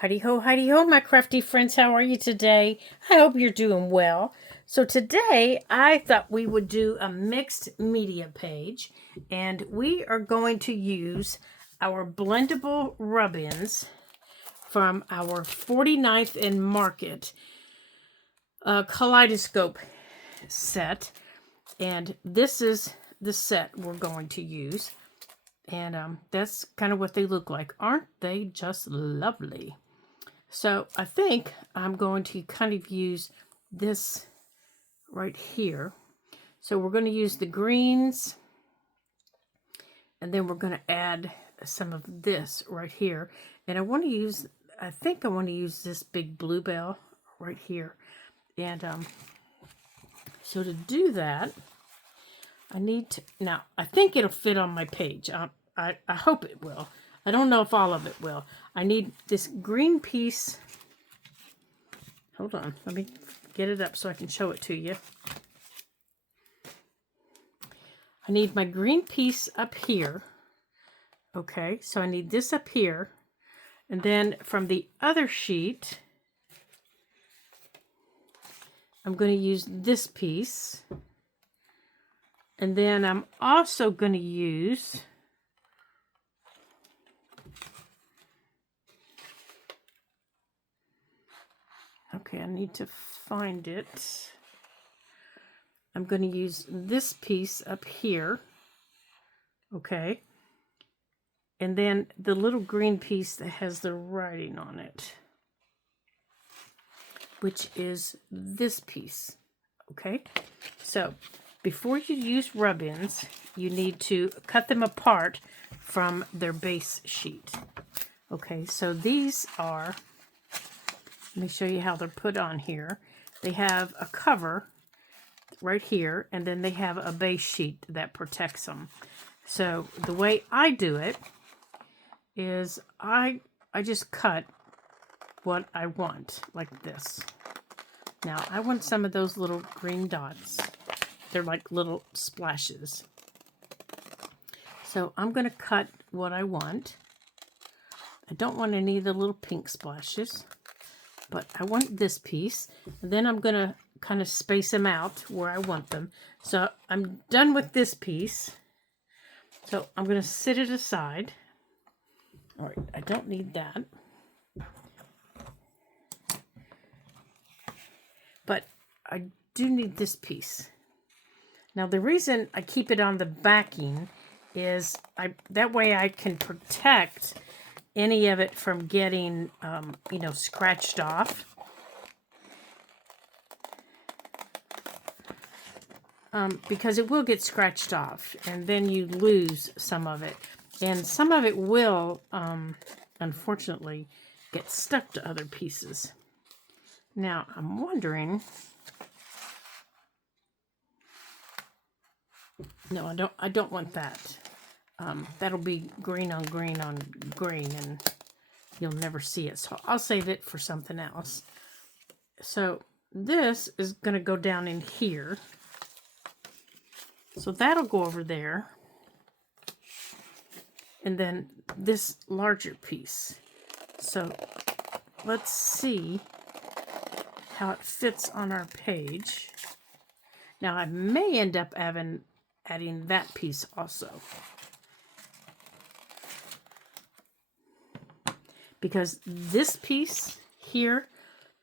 Heidi ho, my crafty friends. How are you today? I hope you're doing well. So today I thought we would do a mixed media page, and we are going to use our blendable rub-ins from our 49th and Market kaleidoscope set. And this is the set we're going to use. And that's kind of what they look like. Aren't they just lovely? So I think I'm going to kind of use this right here. So we're going to use the greens, and then we're going to add some of this right here. And I think I want to use this big bluebell right here. And so to do that, now I think it'll fit on my page. I hope it will. I don't know if all of it will. I need this green piece. Hold on. Let me get it up so I can show it to you. I need my green piece up here. Okay, so I need this up here. And then from the other sheet, I'm going to use this piece. And then I'm also going to use I need to find it. I'm going to use this piece up here. Okay. And then the little green piece that has the writing on it, which is this piece. Okay. So before you use rub-ins, you need to cut them apart from their base sheet. Okay. So these are... Let me show you how they're put on here. They have a cover right here, and then they have a base sheet that protects them. So the way I do it is I just cut what I want, like this. Now, I want some of those little green dots. They're like little splashes. So I'm going to cut what I want. I don't want any of the little pink splashes. But I want this piece, and then I'm going to kind of space them out where I want them. So I'm done with this piece. So I'm going to set it aside. All right, I don't need that. But I do need this piece. Now the reason I keep it on the backing is that way I can protect any of it from getting, scratched off. Because it will get scratched off, and then you lose some of it. And some of it will, unfortunately, get stuck to other pieces. Now, I'm wondering... No, I don't want that. That'll be green on green on green, and you'll never see it. So I'll save it for something else. So this is going to go down in here. So that'll go over there. And then this larger piece. So let's see how it fits on our page. Now I may end up adding that piece also. Because this piece here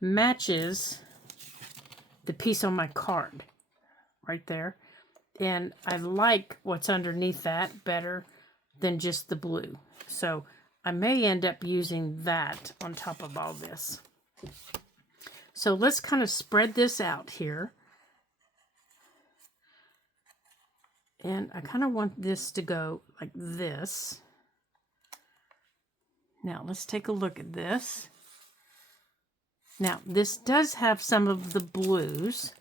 matches the piece on my card right there. And I like what's underneath that better than just the blue. So I may end up using that on top of all this. So let's kind of spread this out here. And I kind of want this to go like this. Now, let's take a look at this. Now, this does have some of the blues.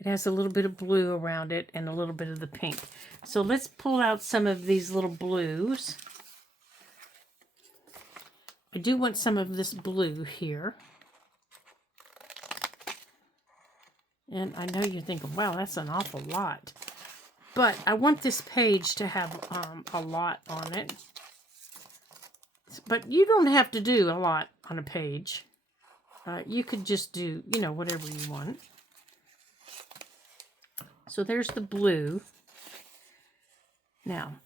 It has a little bit of blue around it and a little bit of the pink. So let's pull out some of these little blues. I do want some of this blue here. And I know you're thinking, wow, that's an awful lot. But I want this page to have a lot on it. But you don't have to do a lot on a page. You could just do, you know, whatever you want. So there's the blue. Now,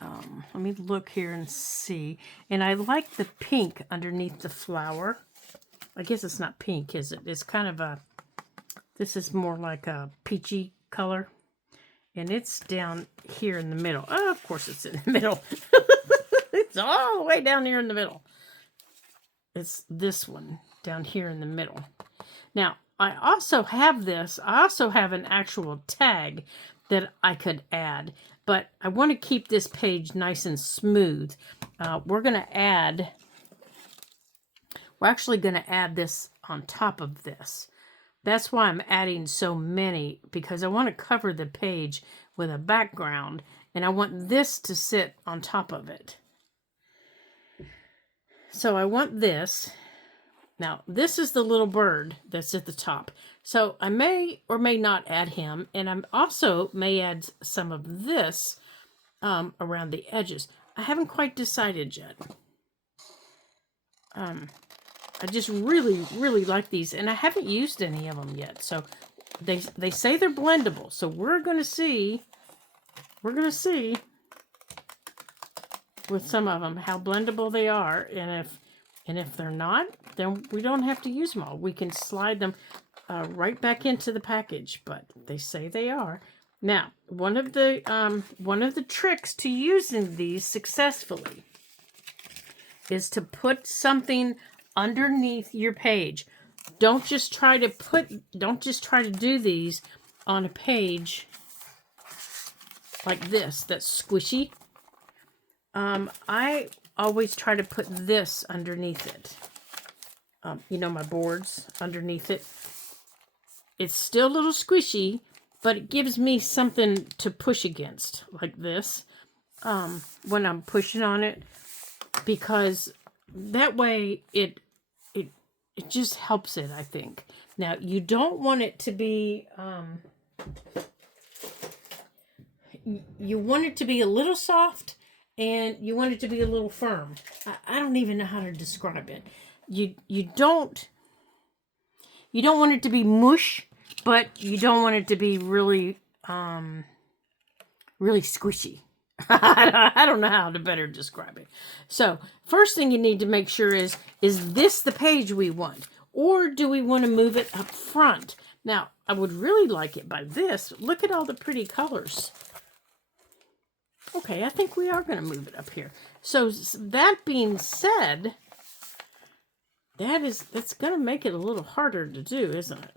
let me look here and see. And I like the pink underneath the flower. I guess it's not pink, is it? It's kind of a, this is more like a peachy color. And it's down here in the middle. Oh, of course it's in the middle. It's all the way down here in the middle. It's this one down here in the middle. Now, I also have this. I also have an actual tag that I could add. But I want to keep this page nice and smooth. We're actually going to add this on top of this. That's why I'm adding so many, because I want to cover the page with a background, and I want this to sit on top of it. So I want this. Now, this is the little bird that's at the top. So I may or may not add him, and I also may add some of this around the edges. I haven't quite decided yet. I just really, really like these, and I haven't used any of them yet. So they say they're blendable, so we're gonna see. We're gonna see with some of them how blendable they are, and if they're not, then we don't have to use them all. We can slide them right back into the package, but they say they are. Now, one of the tricks to using these successfully is to put something underneath your page. Don't just try to do these on a page like this that's squishy. I always try to put this underneath it. You know, my boards underneath it. It's still a little squishy, but it gives me something to push against, like this, when I'm pushing on it, because that way it just helps it, I think. Now, you don't want it to be, you want it to be a little soft, and you want it to be a little firm. I don't even know how to describe it. You don't want it to be mush, but you don't want it to be really, really squishy. I don't know how to better describe it. So, first thing you need to make sure is this the page we want? Or do we want to move it up front? Now, I would really like it by this. Look at all the pretty colors. Okay, I think we are going to move it up here. So, that being said, that's going to make it a little harder to do, isn't it?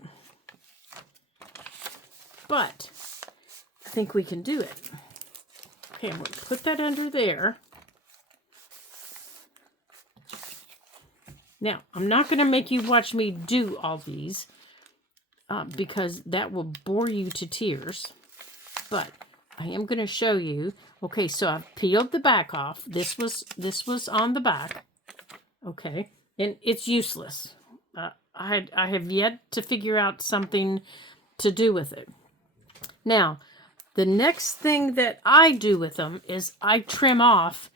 But I think we can do it. Okay, I'm going to put that under there. Now, I'm not going to make you watch me do all these because that will bore you to tears. But I am going to show you. Okay, so I've peeled the back off. This was on the back. Okay, and it's useless. I have yet to figure out something to do with it. Now, the next thing that I do with them is I trim off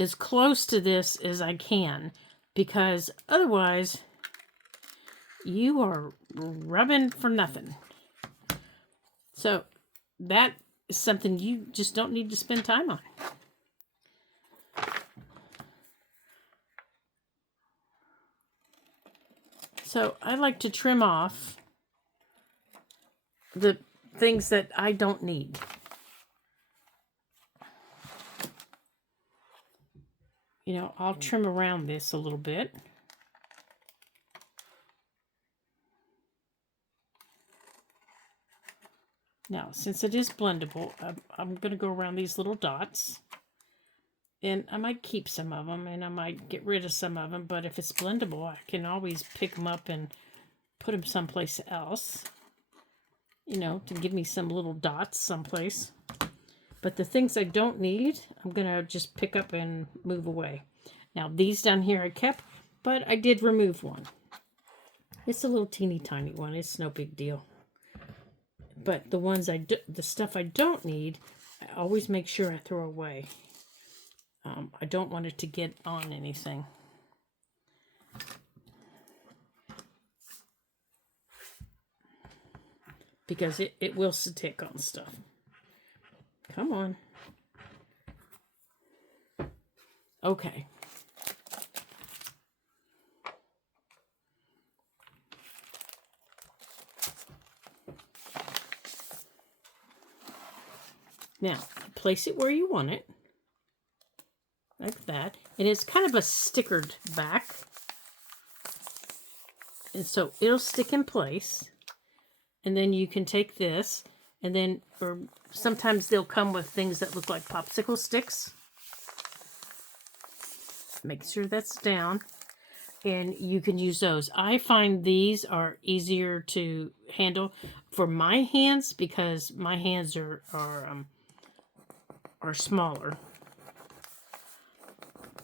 as close to this as I can, because otherwise you are rubbing for nothing. So that is something you just don't need to spend time on. So I like to trim off the things that I don't need. You know, I'll trim around this a little bit. Now, since it is blendable, I'm going to go around these little dots. And I might keep some of them, and I might get rid of some of them. But if it's blendable, I can always pick them up and put them someplace else. You know, to give me some little dots someplace. But the things I don't need, I'm going to just pick up and move away. Now, these down here I kept, but I did remove one. It's a little teeny tiny one. It's no big deal. But the ones the stuff I don't need, I always make sure I throw away. I don't want it to get on anything. because it will stick on stuff. Come on. Okay. Now, place it where you want it. Like that. And it's kind of a stickered back. And so it'll stick in place. And then you can take this, and then, or sometimes they'll come with things that look like popsicle sticks. Make sure that's down. And you can use those. I find these are easier to handle for my hands because my hands are smaller.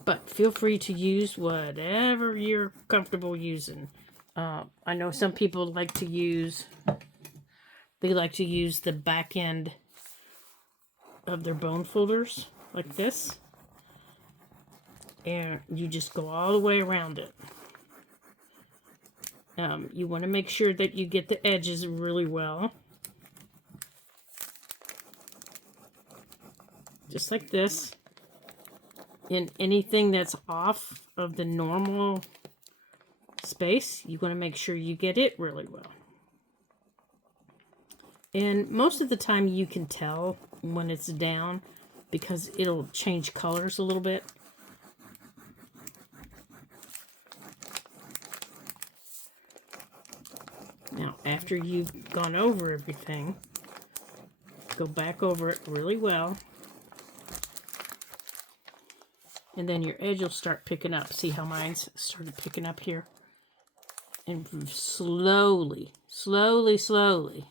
But feel free to use whatever you're comfortable using. I know some people like to use, they like to use the back end of their bone folders like this. And you just go all the way around it. You want to make sure that you get the edges really well. Just like this. And anything that's off of the normal space, you want to make sure you get it really well. And most of the time you can tell when it's down because it'll change colors a little bit. Now, after you've gone over everything, go back over it really well. And then your edge will start picking up. See how mine's started picking up here? And slowly, slowly, slowly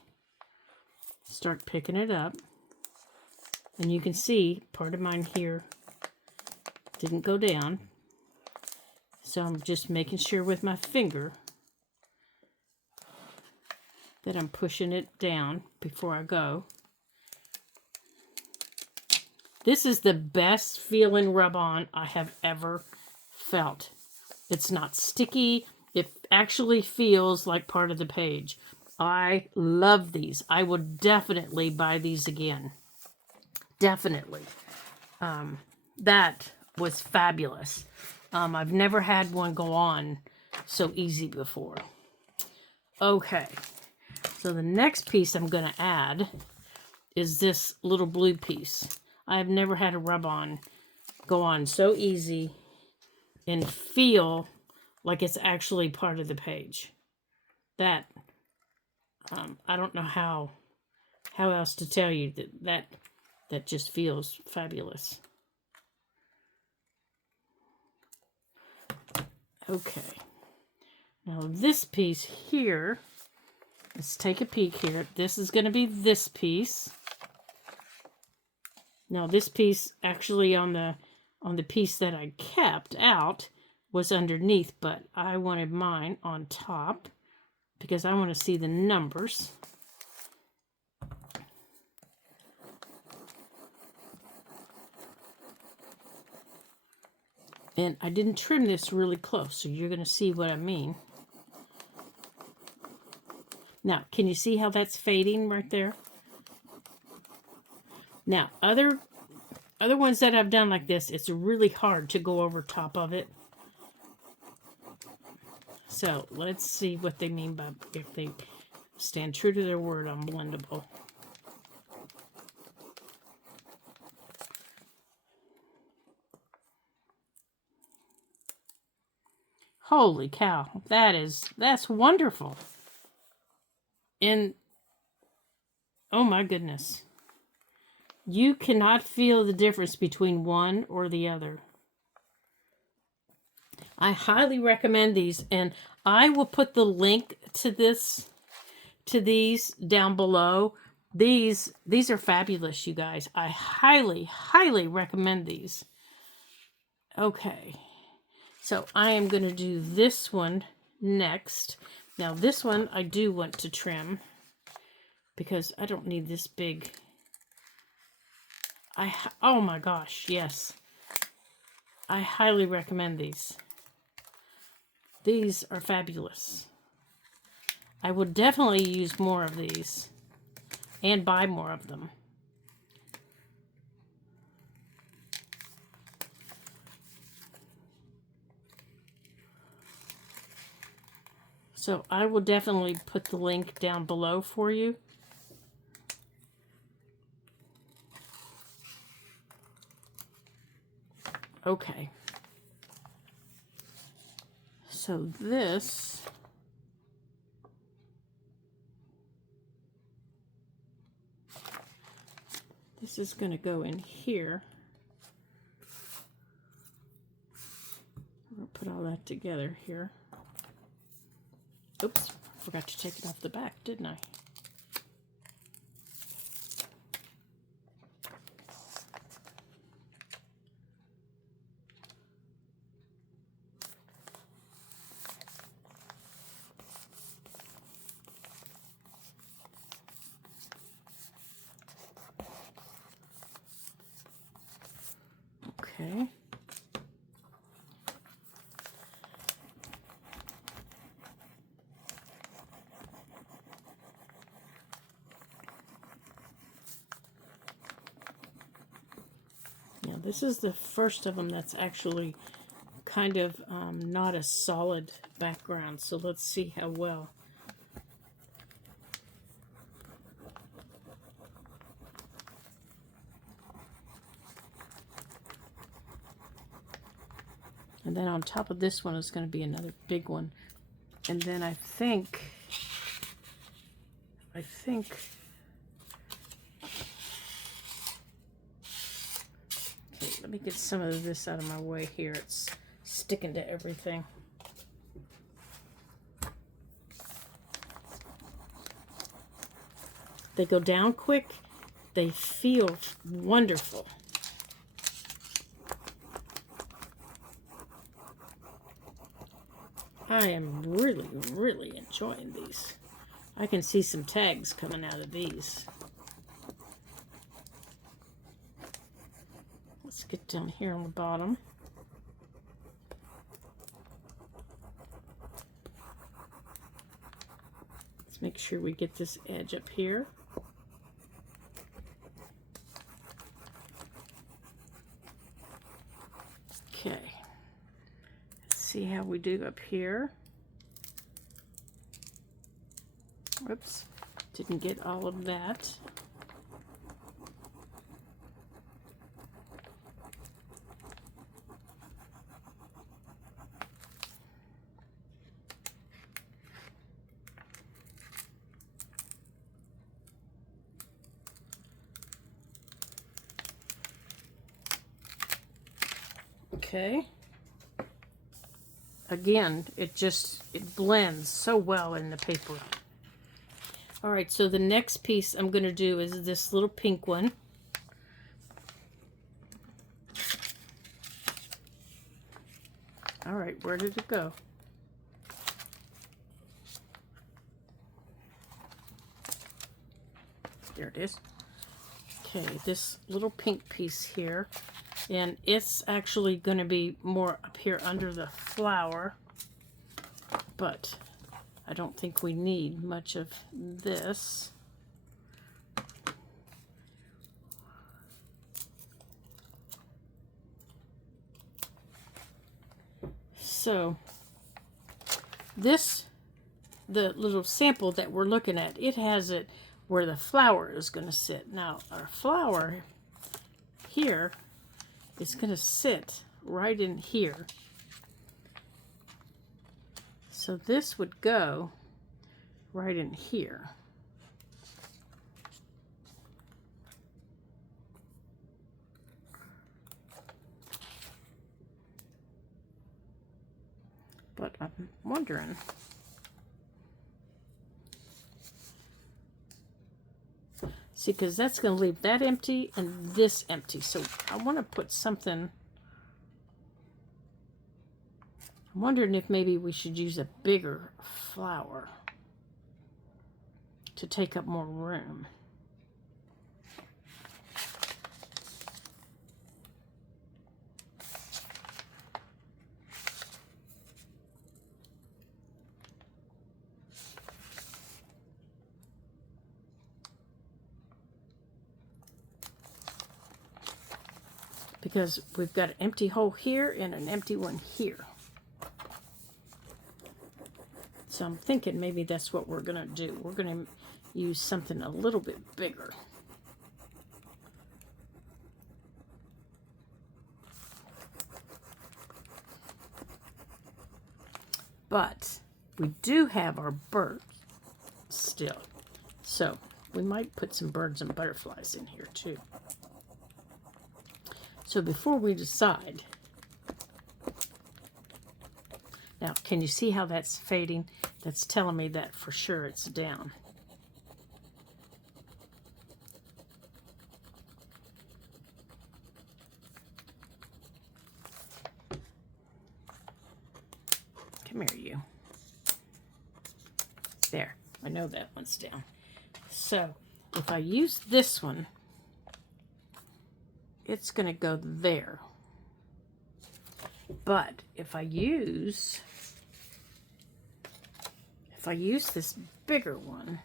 start picking it up. And you can see part of mine here didn't go down. So I'm just making sure with my finger that I'm pushing it down before I go. This is the best feeling rub-on I have ever felt. It's not sticky. It actually feels like part of the page. I love these. I would definitely buy these again. Definitely. That was fabulous. I've never had one go on so easy before. Okay. So the next piece I'm going to add is this little blue piece. I've never had a rub-on go on so easy and feel like it's actually part of the page. That, I don't know how else to tell you that just feels fabulous. Okay. Now this piece here, let's take a peek here. This is going to be this piece. Now this piece actually on the piece that I kept out was underneath, but I wanted mine on top because I want to see the numbers. And I didn't trim this really close, so you're going to see what I mean. Now, can you see how that's fading right there? Now, other ones that I've done like this, it's really hard to go over top of it. So, let's see what they mean by if they stand true to their word on Blendable. Holy cow, that's wonderful. And, oh my goodness. You cannot feel the difference between one or the other. I highly recommend these, and I will put the link to these down below. These are fabulous, you guys. I highly, highly recommend these. Okay. So I am going to do this one next. Now this one I do want to trim because I don't need this big. Oh my gosh, yes. I highly recommend these. These are fabulous. I would definitely use more of these. and buy more of them. So I will definitely put the link down below for you. Okay. So this is going to go in here. I'm going to put all that together here. Oops, forgot to take it off the back, didn't I? Okay. Now this is the first of them that's actually kind of not a solid background, so let's see how well. And then on top of this one is going to be another big one. And then I think, okay, let me get some of this out of my way here. It's sticking to everything. They go down quick. They feel wonderful. I am really, really enjoying these. I can see some tags coming out of these. Let's get down here on the bottom. Let's make sure we get this edge up here. Okay. See how we do up here. Oops, didn't get all of that. Okay. Again, it blends so well in the paper. All right, so the next piece I'm going to do is this little pink one. All right, where did it go? There it is. Okay, this little pink piece here. And it's actually going to be more up here under the flower, but I don't think we need much of this. So this, the little sample that we're looking at, it has it where the flower is going to sit. Now our flower here is going to sit right in here. So this would go right in here. But I'm wondering, see, because that's going to leave that empty and this empty. So I want to put something. I'm wondering if maybe we should use a bigger flower to take up more room. because we've got an empty hole here and an empty one here. So I'm thinking maybe that's what we're going to do. We're going to use something a little bit bigger. But we do have our bird still. So we might put some birds and butterflies in here too. So before we decide, now can you see how that's fading? That's telling me that for sure it's down. Come here, you. There, I know that one's down. So if I use this one, it's going to go there. But if I use this bigger one,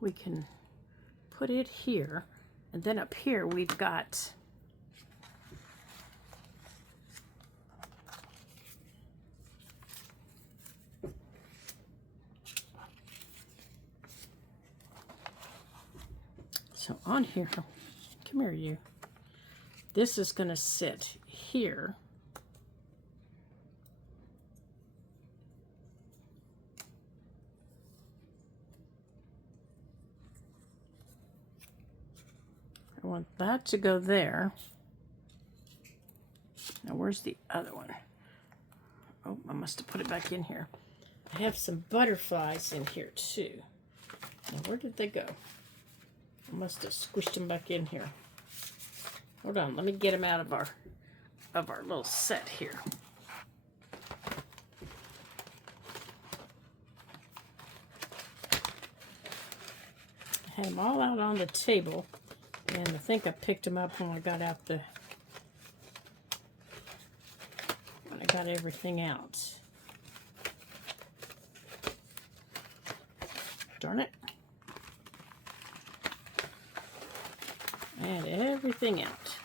we can put it here, and then up here we've got so on here, come here you, this is going to sit here. I want that to go there. Now where's the other one? Oh, I must have put it back in here. I have some butterflies in here too. Now where did they go? I must have squished them back in here. Hold on, let me get them out of our little set here. I had them all out on the table. And I think I picked them up when I got out when I got everything out. Darn it. And everything out.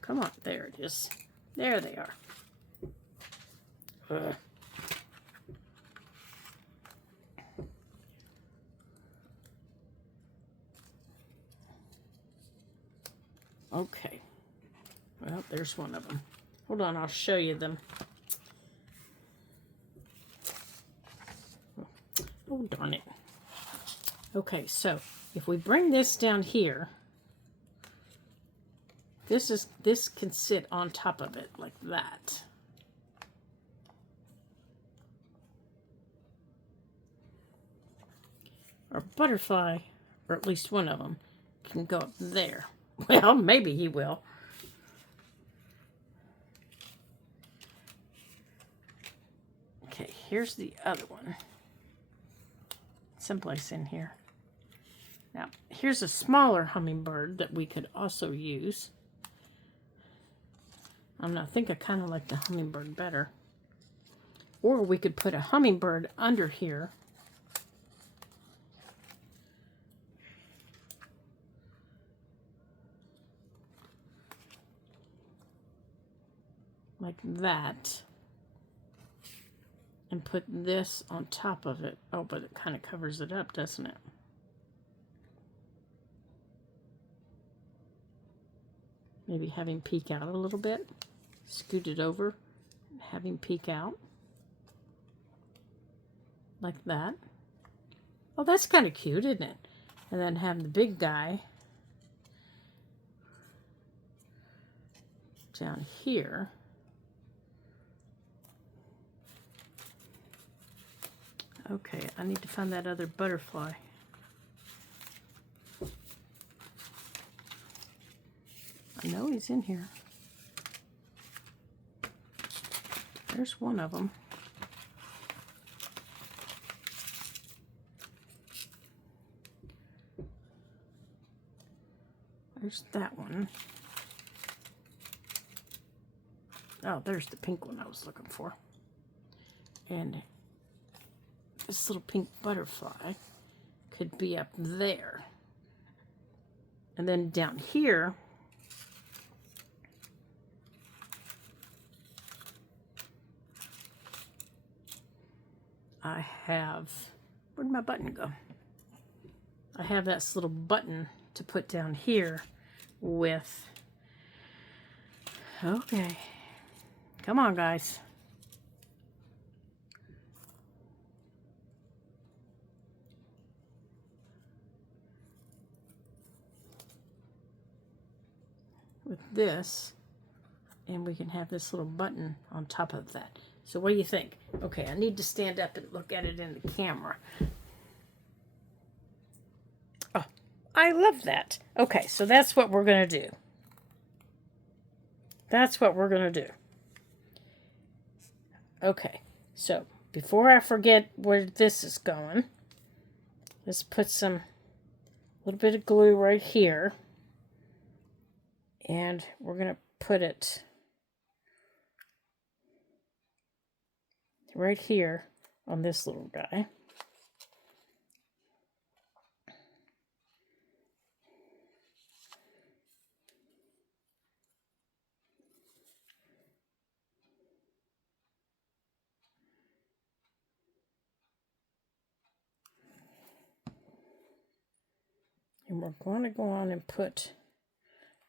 Come on, there it is. There they are. Ugh. Okay, well, there's one of them. Hold on, I'll show you them. Oh, darn it. Okay, so if we bring this down here, this can sit on top of it like that. Our butterfly, or at least one of them, can go up there. Well, maybe he will. Okay, here's the other one. Someplace in here. Now, here's a smaller hummingbird that we could also use. I think I kind of like the hummingbird better. Or we could put a hummingbird under here. Like that, and put this on top of it. Oh, but it kind of covers it up, doesn't it? Maybe have him peek out a little bit. Scoot it over, have him peek out. Like that. Oh, that's kind of cute, isn't it? And then have the big guy down here. Okay, I need to find that other butterfly. I know he's in here. There's one of them. Where's that one? Oh, there's the pink one I was looking for. And this little pink butterfly could be up there. And then down here, I have, where'd my button go? I have that little button to put down here with, okay, come on guys. With this, and we can have this little button on top of that. So what do you think? Okay, I need to stand up and look at it in the camera. Oh, I love that. Okay, so that's what we're going to do. That's what we're going to do. Okay, so before I forget where this is going, let's put some little bit of glue right here. And we're going to put it right here on this little guy. And we're going to go on and put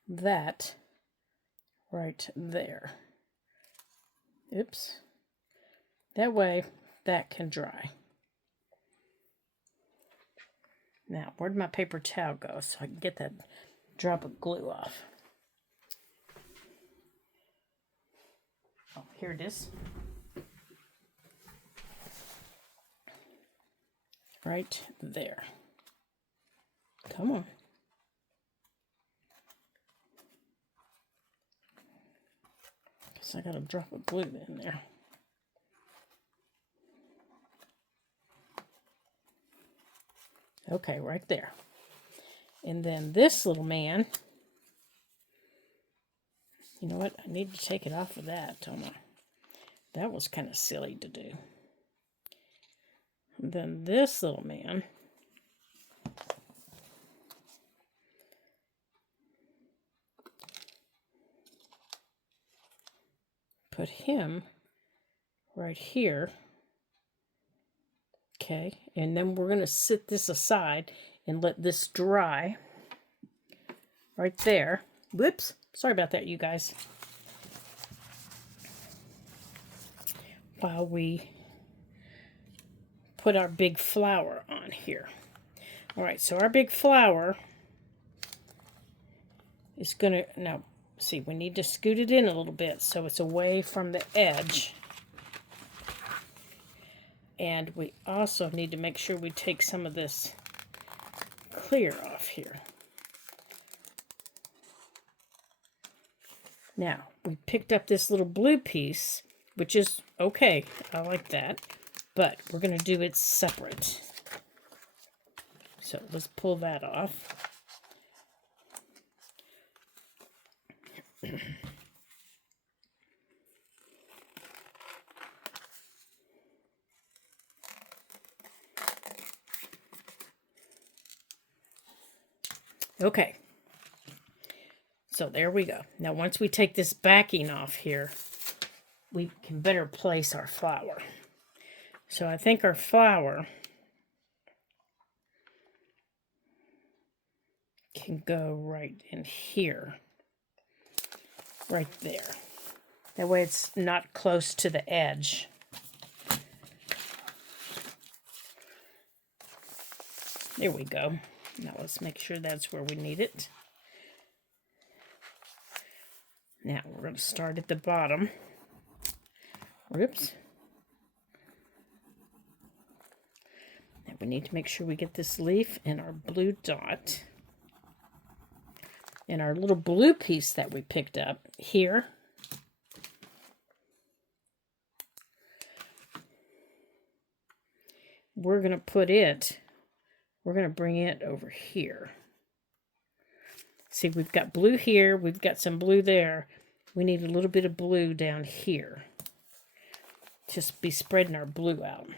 that right there. Oops. That way that can dry. Now, where'd my paper towel go so I can get that drop of glue off? Oh, here it is. Right there. Come on. Guess I got a drop of glue in there. Okay, right there. And then this little man, you know what? I need to take it off of that, don't I? That was kind of silly to do. And then this little man, put him right here. Okay, and then we're going to sit this aside and let this dry right there. Whoops, sorry about that, you guys. While we put our big flower on here. All right, so our big flower is going to, now, see, we need to scoot it in a little bit so it's away from the edge. And we also need to make sure we take some of this clear off here. Now, we picked up this little blue piece, which is okay. I like that. But we're going to do it separate. So let's pull that off. Okay, so there we go. Now once we take this backing off here, we can better place our flower. So I think our flower can go right in here, right there. That way it's not close to the edge. There we go. Now let's make sure that's where we need it. Now we're going to start at the bottom. Whoops. Now we need to make sure we get this leaf and our blue dot. And our little blue piece that we picked up here. We're going to put it, we're going to bring it over here. See, we've got blue here. We've got some blue there. We need a little bit of blue down here. Just be spreading our blue out.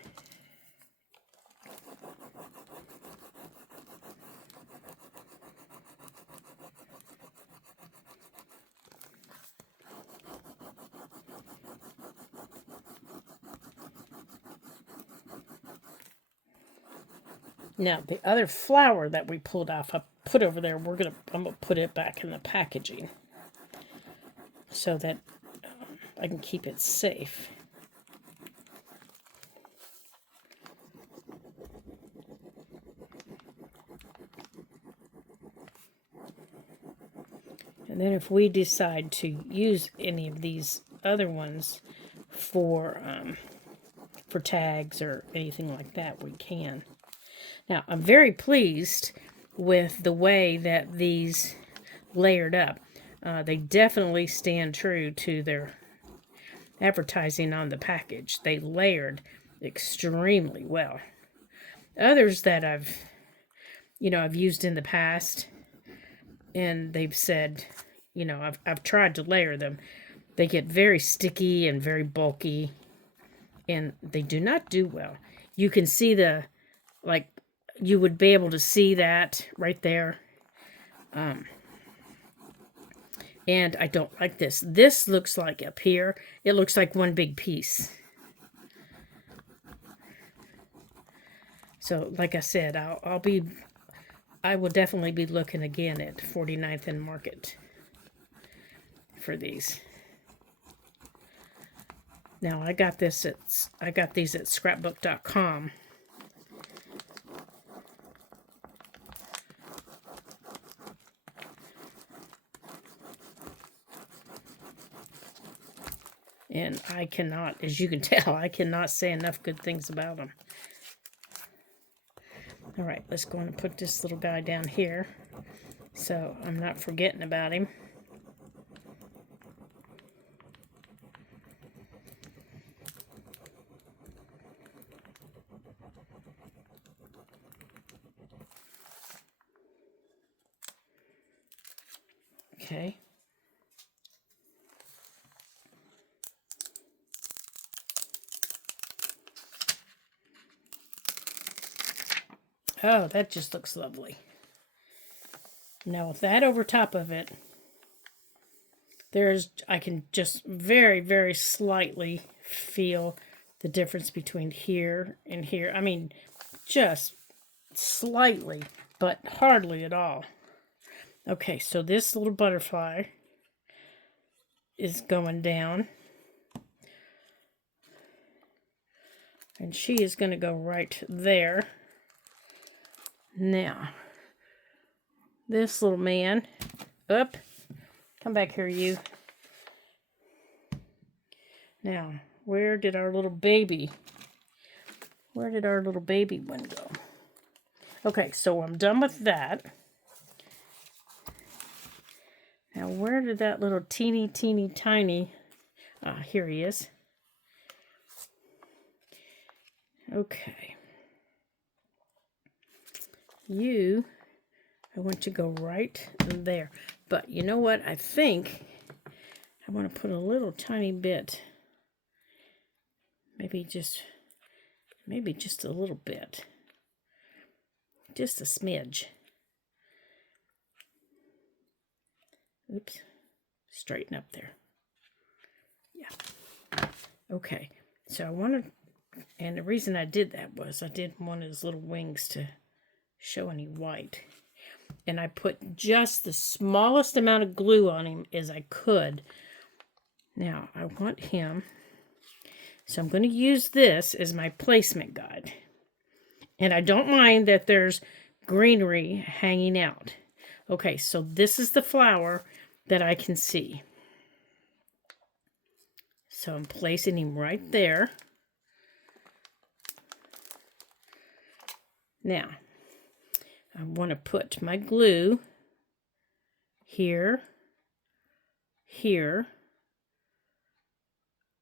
Now, the other flower that we pulled off, I put over there, I'm gonna put it back in the packaging so that I can keep it safe. And then if we decide to use any of these other ones for tags or anything like that, we can. Now, I'm very pleased with the way that these layered up. They definitely stand true to their advertising on the package. They layered extremely well. Others that I've used in the past, and they've said, I've tried to layer them. They get very sticky and very bulky, and they do not do well. You can see you would be able to see that right there. And I don't like this. This looks like up here, it looks like one big piece. So, like I said, I will definitely be looking again at 49th and Market for these. Now, I got these at scrapbook.com. And I cannot, as you can tell, I cannot say enough good things about them. All right, let's go and put this little guy down here so I'm not forgetting about him. Okay. Oh, that just looks lovely. Now with that over top of it, I can just very, very slightly feel the difference between here and here. I mean, just slightly, but hardly at all. Okay, so this little butterfly is going down. And she is going to go right there. Now, this little man, up, come back here, you. Now, where did our little baby one go? Okay, so I'm done with that. Now, where did that little teeny tiny, here he is. Okay. I want to go right there. But you know what? I think I want to put a little tiny bit. Maybe just a little bit. Just a smidge. Oops. Straighten up there. Yeah. Okay. So I wanted, and the reason I did that was I didn't want his little wings to show any white. And I put just the smallest amount of glue on him as I could. Now, I want him, so I'm going to use this as my placement guide. And I don't mind that there's greenery hanging out. Okay, so this is the flower that I can see. So I'm placing him right there. Now, I want to put my glue here,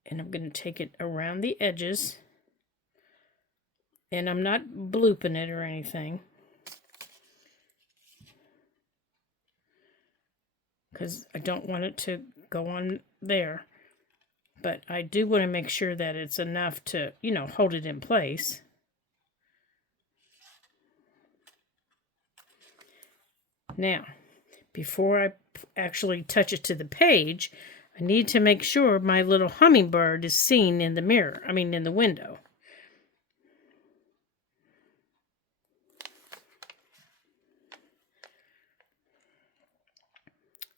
and I'm going to take it around the edges, and I'm not blooping it or anything. because I don't want it to go on there. But I do want to make sure that it's enough to, you know, hold it in place. Now, before I actually touch it to the page, I need to make sure my little hummingbird is seen in the mirror, in the window.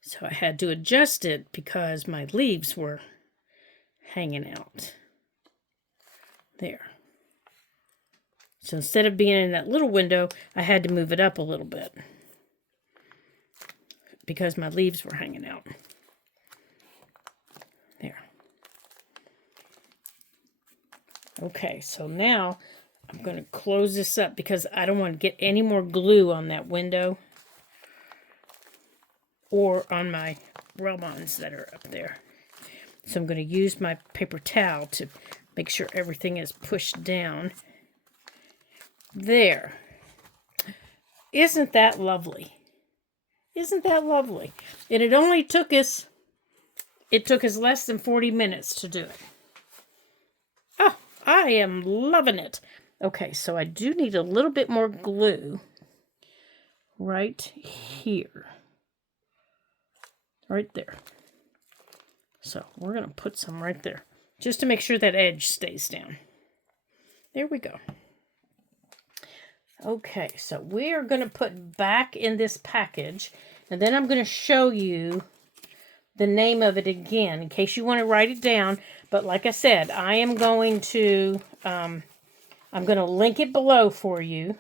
So I had to adjust it because my leaves were hanging out. There. So instead of being in that little window, I had to move it up a little bit because my leaves were hanging out. There. Okay, so now I'm going to close this up because I don't want to get any more glue on that window or on my rub-ons that are up there. So I'm going to use my paper towel to make sure everything is pushed down. There. Isn't that lovely? Isn't that lovely? And it only took us, less than 40 minutes to do it. Oh, I am loving it. Okay, so I do need a little bit more glue right here. Right there. So we're going to put some right there, just to make sure that edge stays down. There we go. Okay, so we are going to put back in this package, and then I'm going to show you the name of it again, in case you want to write it down. But like I said, I am going to, I'm going to link it below for you.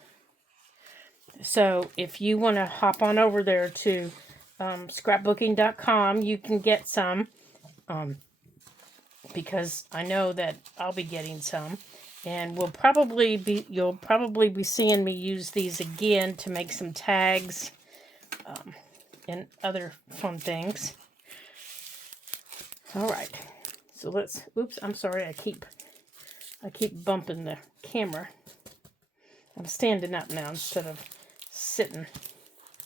So if you want to hop on over there to scrapbooking.com, you can get some, because I know that I'll be getting some. And you'll probably be seeing me use these again to make some tags and other fun things. All right, so let's. Oops, I'm sorry. I keep bumping the camera. I'm standing up now instead of sitting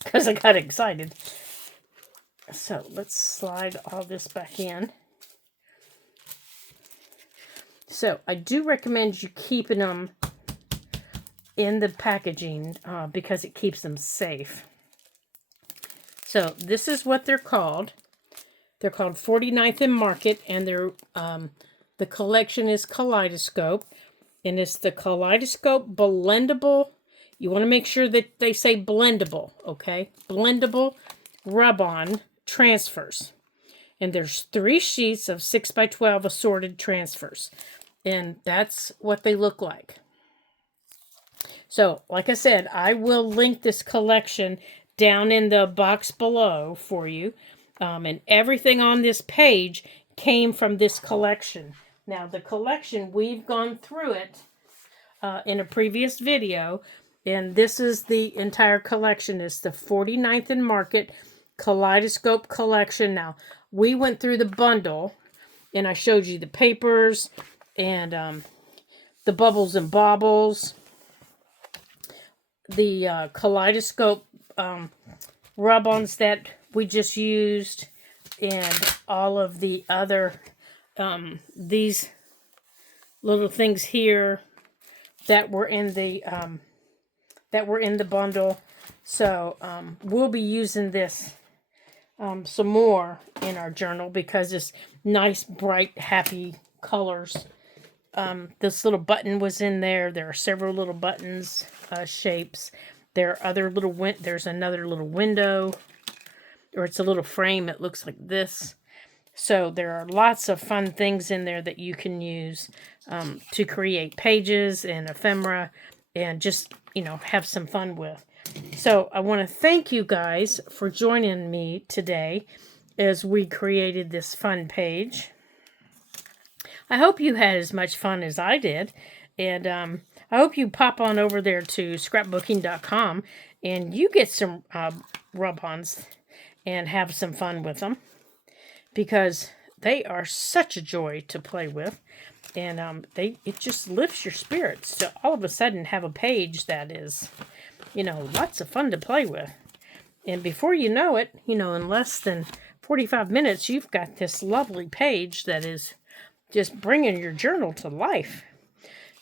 because I got excited. So let's slide all this back in. So I do recommend you keeping them in the packaging because it keeps them safe. So this is what they're called. They're called 49th and Market, and they're the collection is Kaleidoscope, and it's the Kaleidoscope Blendable. You want to make sure that they say blendable, okay? Blendable rub-on transfers. And there's 3 sheets of 6x12 assorted transfers. And that's what they look like. So, like I said, I will link this collection down in the box below for you. And everything on this page came from this collection. Now, the collection, we've gone through it in a previous video. And this is the entire collection. It's the 49th and Market Kaleidoscope collection. Now, we went through the bundle, and I showed you the papers and the bubbles and baubles, the kaleidoscope rub-ons that we just used, and all of the other these little things here that were in the bundle. So we'll be using this some more in our journal because it's nice, bright, happy colors. This little button was in there. There are several little buttons, shapes. There are other little there's another little window, or it's a little frame. It looks like this. So there are lots of fun things in there that you can use to create pages and ephemera and just, have some fun with. So I want to thank you guys for joining me today as we created this fun page. I hope you had as much fun as I did. And I hope you pop on over there to scrapbooking.com and you get some rub-ons and have some fun with them, because they are such a joy to play with. And it just lifts your spirits to all of a sudden have a page that is, lots of fun to play with. And before you know it, in less than 45 minutes, you've got this lovely page that is just bringing your journal to life.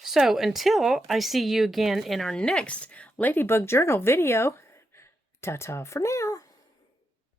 So until I see you again in our next Ladybug Journal video, ta-ta for now.